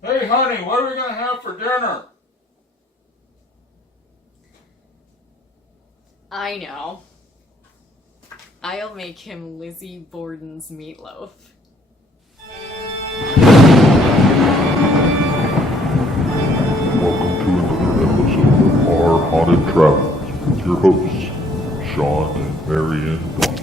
Hey honey, what are we gonna have for dinner? I know. I'll make him Lizzie Borden's meatloaf. Welcome to another episode of Our Haunted Travels with your hosts, Sean and Marianne Borden.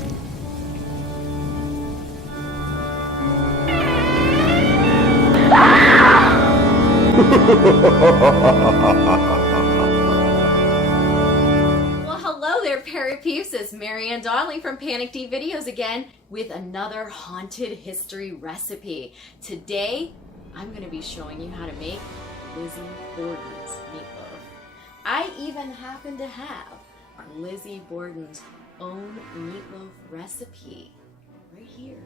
Well, hello there, parapeeps. It's Marianne Donnelly from Panic D Videos again with another haunted history recipe. Today, I'm going to be showing you how to make Lizzie Borden's meatloaf. I even happen to have Lizzie Borden's own meatloaf recipe right here.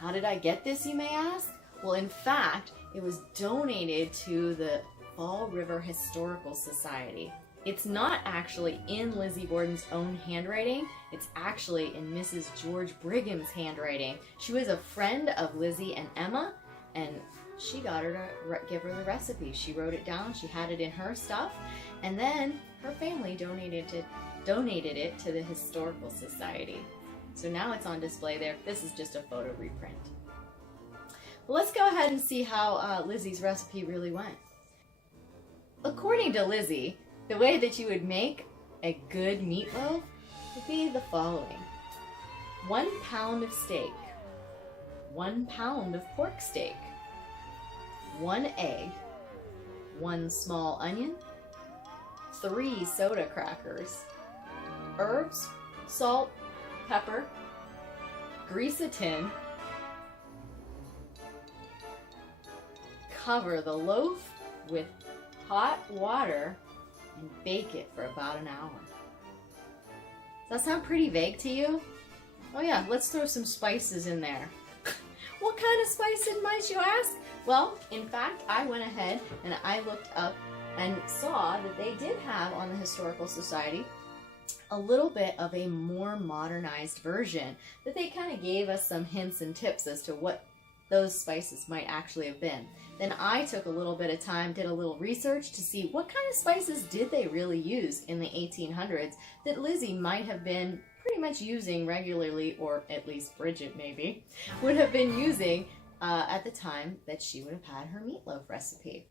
How did I get this, you may ask? Well, in fact, it was donated to the Fall River Historical Society. It's not actually in Lizzie Borden's own handwriting. It's actually in Mrs. George Brigham's handwriting. She was a friend of Lizzie and Emma, and she got her to give her the recipe. She wrote it down, she had it in her stuff, and then her family donated it to the Historical Society. So now it's on display there. This is just a photo reprint. Well, let's go ahead and see how Lizzie's recipe really went. According to Lizzie, the way that you would make a good meatloaf would be the following. 1 pound of steak, 1 pound of pork steak, 1 egg, 1 small onion, 3 soda crackers, herbs, salt, pepper, grease a tin, cover the loaf with hot water, and bake it for about an hour. Does that sound pretty vague to you? Oh yeah, let's throw some spices in there. What kind of spices might you ask? Well, in fact, I went ahead and I looked up and saw that they did have on the Historical Society a little bit of a more modernized version, that they kind of gave us some hints and tips as to what those spices might actually have been. Then I took a little bit of time, did a little research to see what kind of spices did they really use in the 1800s that Lizzie might have been pretty much using regularly, or at least Bridget maybe, would have been using at the time that she would have had her meatloaf recipe.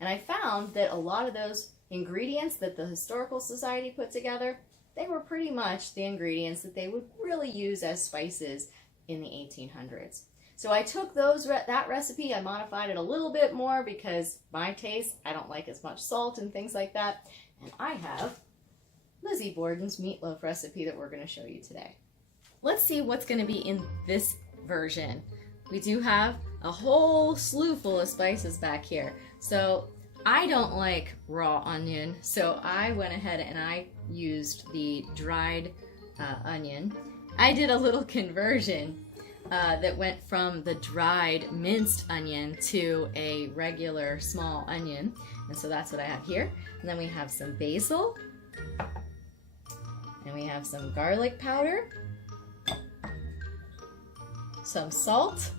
And I found that a lot of those ingredients that the Historical Society put together, they were pretty much the ingredients that they would really use as spices in the 1800s. So I took that recipe, I modified it a little bit more because my taste, I don't like as much salt and things like that. And I have Lizzie Borden's meatloaf recipe that we're going to show you today. Let's see what's going to be in this version. We do have a whole slew full of spices back here. So I don't like raw onion, so I went ahead and I used the dried onion. I did a little conversion that went from the dried minced onion to a regular small onion, and so that's what I have here. And then we have some basil, and we have some garlic powder, some salt,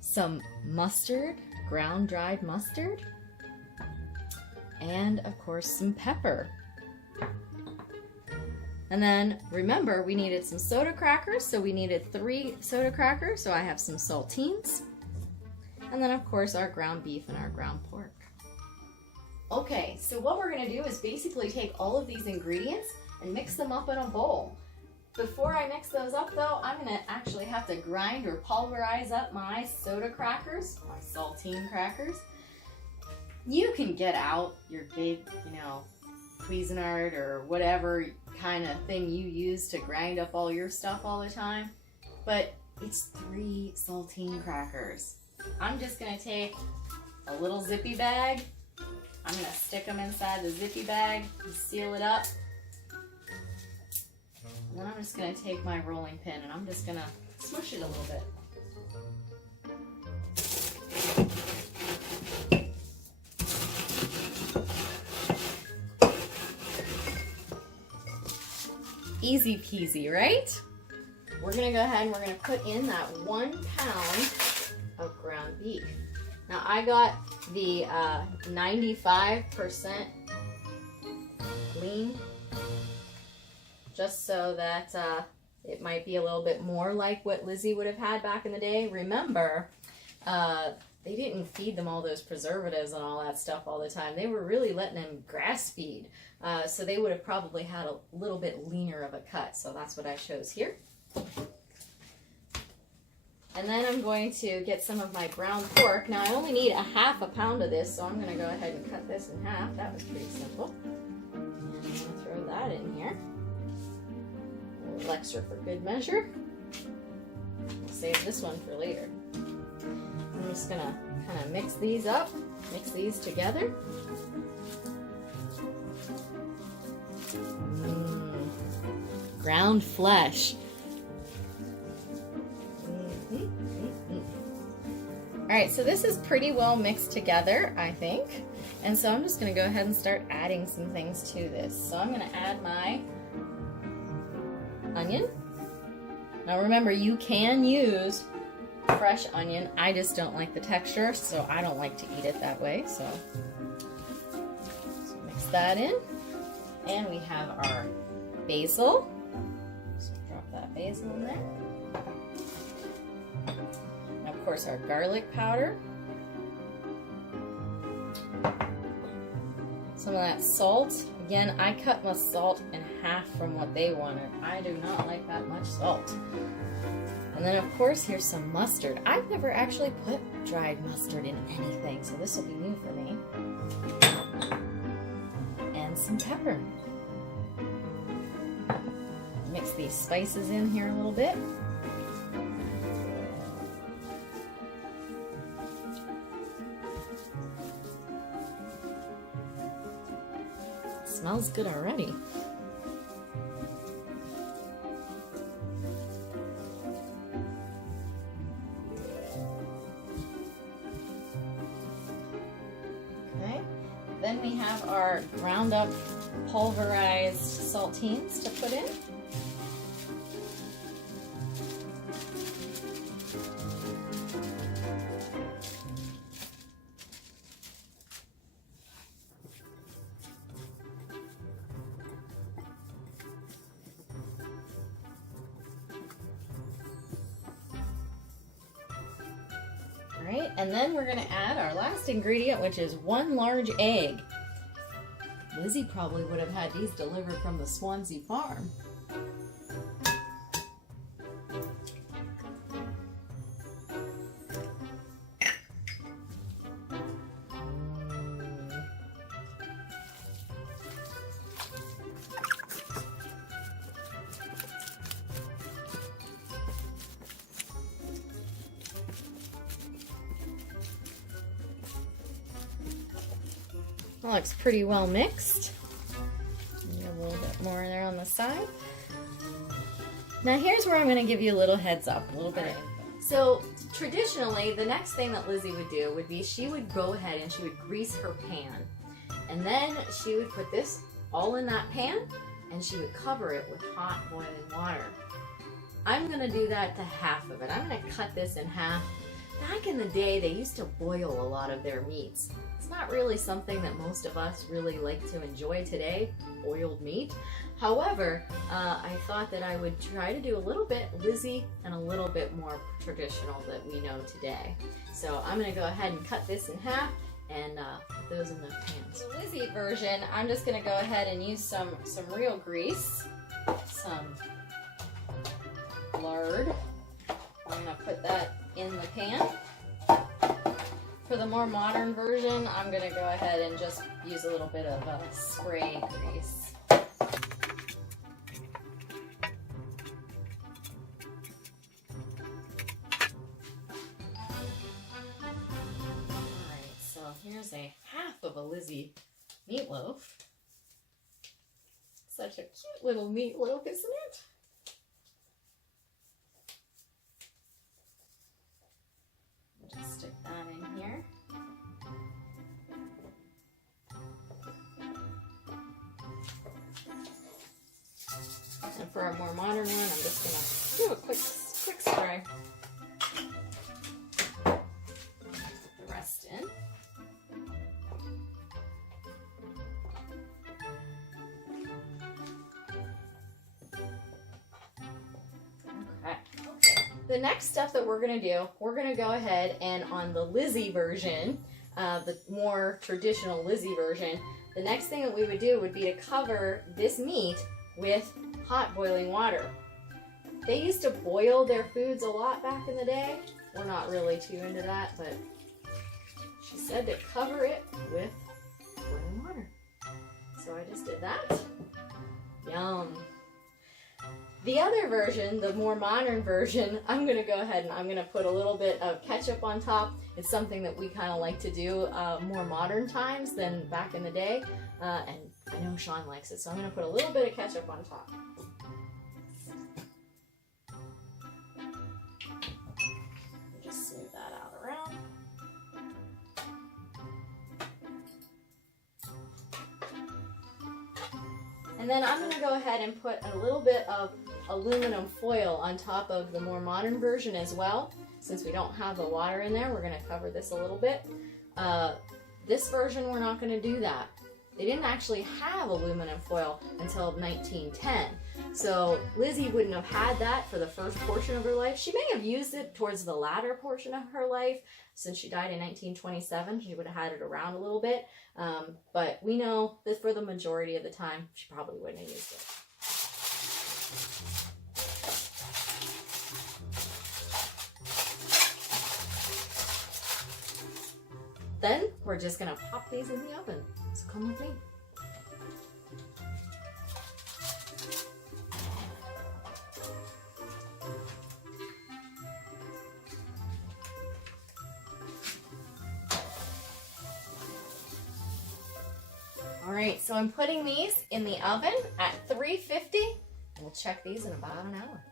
some mustard, ground dried mustard, and of course some pepper. And then remember, we needed some soda crackers, so we needed 3 soda crackers, so I have some saltines. And then of course our ground beef and our ground pork. Okay, so what we're gonna do is basically take all of these ingredients and mix them up in a bowl. Before I mix those up though, I'm gonna actually have to grind or pulverize up my soda crackers, my saltine crackers. You can get out your big, Cuisinart or whatever kind of thing you use to grind up all your stuff all the time, but it's 3 saltine crackers. I'm just gonna take a little zippy bag. I'm gonna stick them inside the zippy bag and seal it up. And then I'm just gonna take my rolling pin and I'm just gonna smush it a little bit. Easy peasy, right? we're gonna go ahead and we're gonna put in that 1 pound of ground beef. Now I got the 95% lean, just so that it might be a little bit more like what Lizzie would have had back in the day. Remember, they didn't feed them all those preservatives and all that stuff all the time. They were really letting them grass feed. So they would have probably had a little bit leaner of a cut. So that's what I chose here. And then I'm going to get some of my ground pork. Now I only need a 1/2 pound of this, so I'm going to go ahead and cut this in half. That was pretty simple. And I'm going to throw that in here. A little extra for good measure. I'll save this one for later. I'm just going to kind of mix these up, mix these together. Ground flesh. Alright, so this is pretty well mixed together, I think. And so I'm just going to go ahead and start adding some things to this. So I'm going to add my onion. Now remember, you can use fresh onion. I just don't like the texture, so I don't like to eat it that way. So mix that in. And we have our basil. So drop that basil in there. And of course our garlic powder. Some of that salt. Again, I cut my salt in half from what they wanted. I do not like that much salt. And then of course here's some mustard. I've never actually put dried mustard in anything, so this will be new for me. And some pepper. Mix these spices in here a little bit. Smells good already. Okay, then we have our ground up pulverized saltines to put in. Alright, and then we're going to add our last ingredient, which is 1 large egg. Lizzie probably would have had these delivered from the Swansea farm. That looks pretty well mixed. Maybe a little bit more there on the side. Now here's where I'm going to give you a little heads up, a little bit of info. So traditionally, the next thing that Lizzie would do would be she would go ahead and she would grease her pan. And then she would put this all in that pan and she would cover it with hot boiling water. I'm going to do that to half of it. I'm going to cut this in half. Back in the day, they used to boil a lot of their meats. It's not really something that most of us really like to enjoy today, boiled meat. However, I thought that I would try to do a little bit Lizzie and a little bit more traditional that we know today. So I'm going to go ahead and cut this in half and put those in the pans. The Lizzie version, I'm just going to go ahead and use some real grease, some lard. I'm going to put that in the pan. For the more modern version, I'm going to go ahead and just use a little bit of spray grease. Alright, so here's a half of a Lizzie meatloaf. Such a cute little meatloaf, isn't it? Just stick that in here. And for a more modern one, I'm just going to do a quick spray. Put the rest in. Okay. The next stuff that we're going to do, we're going to go ahead and on the Lizzie version, the more traditional Lizzie version, the next thing that we would do would be to cover this meat with hot boiling water. They used to boil their foods a lot back in the day. We're not really too into that, but she said to cover it with boiling water. So I just did that. Yum. The other version, the more modern version, I'm going to go ahead and I'm going to put a little bit of ketchup on top. It's something that we kind of like to do more modern times than back in the day. And I know Sean likes it, so I'm going to put a little bit of ketchup on top. Just smooth that out around. And then I'm going to go ahead and put a little bit of aluminum foil on top of the more modern version as well. Since we don't have the water in there, we're going to cover this a little bit. This version, we're not going to do that. They didn't actually have aluminum foil until 1910. So Lizzie wouldn't have had that for the first portion of her life. She may have used it towards the latter portion of her life. Since she died in 1927, she would have had it around a little bit. But we know that for the majority of the time, she probably wouldn't have used it. Then we're just gonna pop these in the oven. So come with me. All right, so I'm putting these in the oven at 350. We'll check these in about an hour.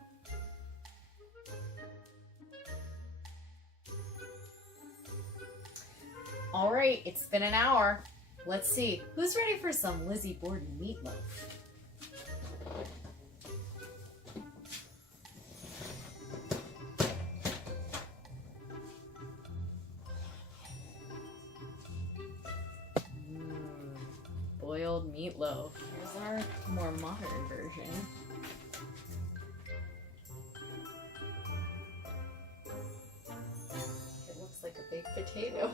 All right, it's been an hour. Let's see, who's ready for some Lizzie Borden meatloaf? Boiled meatloaf. Here's our more modern version. It looks like a big potato.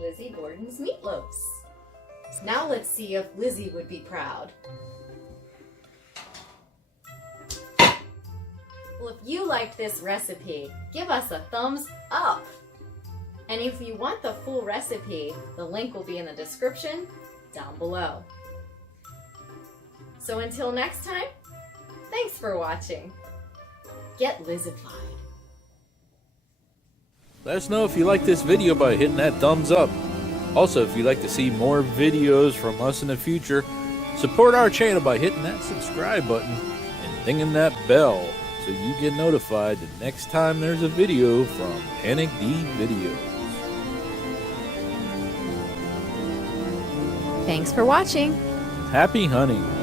Lizzie Borden's meatloaves. Now let's see if Lizzie would be proud. Well, if you liked this recipe, give us a thumbs up. And if you want the full recipe, the link will be in the description down below. So until next time, thanks for watching. Get Lizzified. Let us know if you like this video by hitting that thumbs up. Also, if you'd like to see more videos from us in the future, support our channel by hitting that subscribe button and dinging that bell so you get notified the next time there's a video from Panic D Videos. Thanks for watching. Happy hunting!